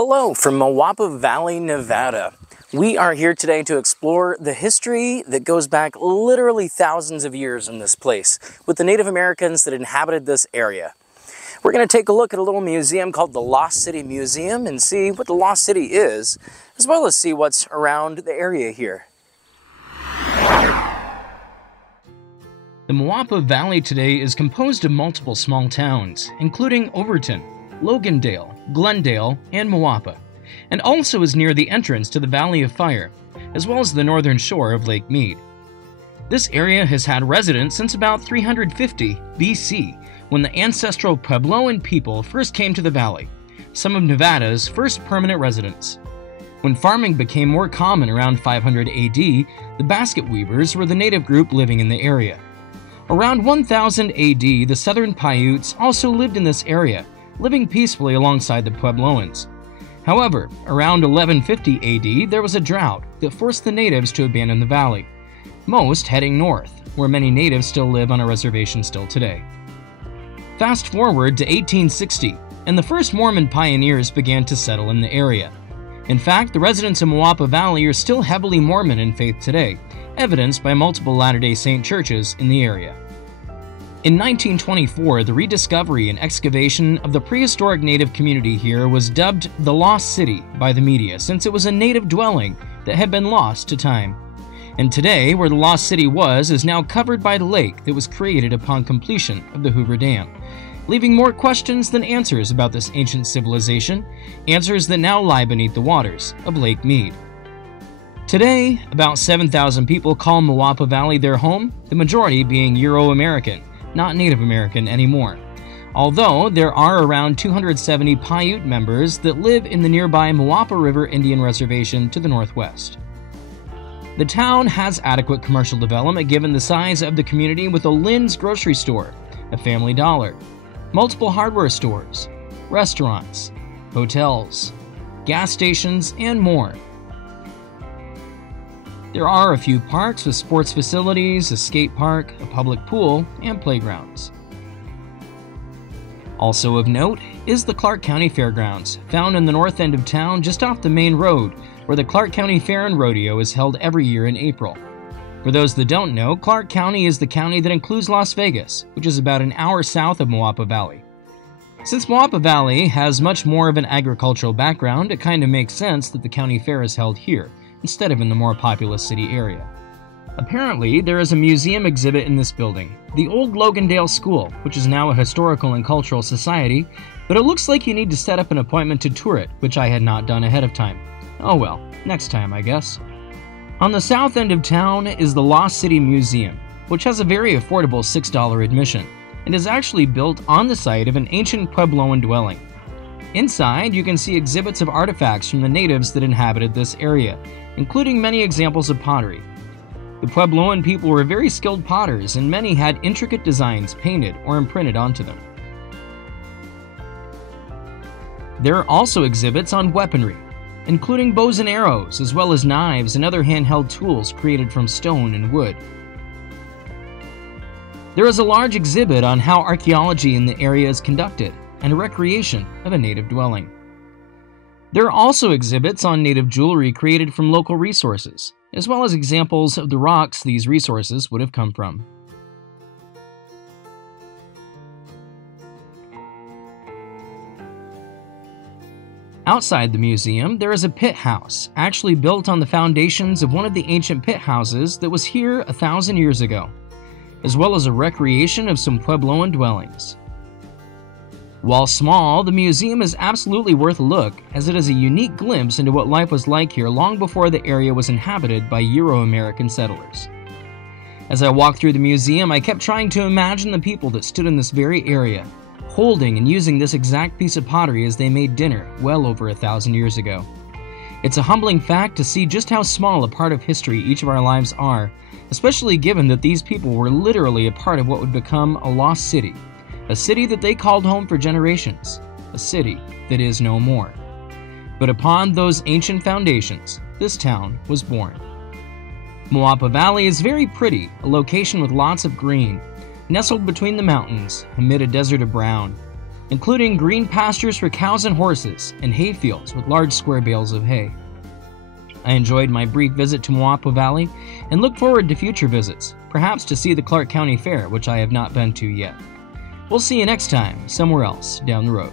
Hello from Moapa Valley, Nevada. We are here today to explore the history that goes back literally thousands of years in this place with the Native Americans that inhabited this area. We're going to take a look at a little museum called the Lost City Museum and see what the Lost City is, as well as see what's around the area here. The Moapa Valley today is composed of multiple small towns, including Overton, Logandale, Glensdale, and Moapa, and also is near the entrance to the Valley of Fire, as well as the northern shore of Lake Mead. This area has had residents since about 350 BC, when the ancestral Puebloan people first came to the valley, some of Nevada's first permanent residents. When farming became more common around 500 AD, the basket weavers were the native group living in the area. Around 1000 AD, the southern Paiutes also lived in this area, living peacefully alongside the Puebloans. However, around 1150 AD, there was a drought that forced the natives to abandon the valley, most heading north, where many natives still live on a reservation still today. Fast forward to 1860, and the first Mormon pioneers began to settle in the area. In fact, the residents of Moapa Valley are still heavily Mormon in faith today, evidenced by multiple Latter-day Saint churches in the area. In 1924, the rediscovery and excavation of the prehistoric native community here was dubbed the Lost City by the media, since it was a native dwelling that had been lost to time. And today, where the Lost City was is now covered by the lake that was created upon completion of the Hoover Dam, leaving more questions than answers about this ancient civilization, answers that now lie beneath the waters of Lake Mead. Today, about 7,000 people call Moapa Valley their home, the majority being Euro-American, not Native American anymore, although there are around 270 Paiute members that live in the nearby Moapa River Indian Reservation to the northwest. The town has adequate commercial development given the size of the community, with a Lynn's grocery store, a Family Dollar, multiple hardware stores, restaurants, hotels, gas stations, and more. There are a few parks with sports facilities, a skate park, a public pool, and playgrounds. Also of note is the Clark County Fairgrounds, found in the north end of town just off the main road, where the Clark County Fair Rodeo is held every year in April. For those that don't know, Clark County is the county that includes Las Vegas, which is about an hour south of Moapa Valley. Since Moapa Valley has much more of an agricultural background, it kind of makes sense that the county fair is held here, instead of in the more populous city area. Apparently, there is a museum exhibit in this building, the old Logandale School, which is now a historical and cultural society, but it looks like you need to set up an appointment to tour it, which I had not done ahead of time. Oh well, next time I guess. On the south end of town is the Lost City Museum, which has a very affordable $6 admission, and is actually built on the site of an ancient Puebloan dwelling. Inside, you can see exhibits of artifacts from the natives that inhabited this area, including many examples of pottery. The Puebloan people were very skilled potters, and many had intricate designs painted or imprinted onto them. There are also exhibits on weaponry, including bows and arrows, as well as knives and other handheld tools created from stone and wood. There is a large exhibit on how archaeology in the area is conducted, and a recreation of a native dwelling. There are also exhibits on native jewelry created from local resources, as well as examples of the rocks these resources would have come from. Outside the museum, there is a pit house, actually built on the foundations of one of the ancient pit houses that was here 1,000 years ago, as well as a recreation of some Puebloan dwellings. While small, the museum is absolutely worth a look, as it is a unique glimpse into what life was like here long before the area was inhabited by Euro-American settlers. As I walked through the museum, I kept trying to imagine the people that stood in this very area, holding and using this exact piece of pottery as they made dinner well over 1,000 years ago. It's a humbling fact to see just how small a part of history each of our lives are, especially given that these people were literally a part of what would become a lost city. A city that they called home for generations, a city that is no more. But upon those ancient foundations, this town was born. Moapa Valley is very pretty, a location with lots of green, nestled between the mountains amid a desert of brown. including green pastures for cows and horses and hay fields with large square bales of hay. I enjoyed my brief visit to Moapa Valley and look forward to future visits, perhaps to see the Clark County Fair, which I have not been to yet. We'll see you next time, somewhere else down the road.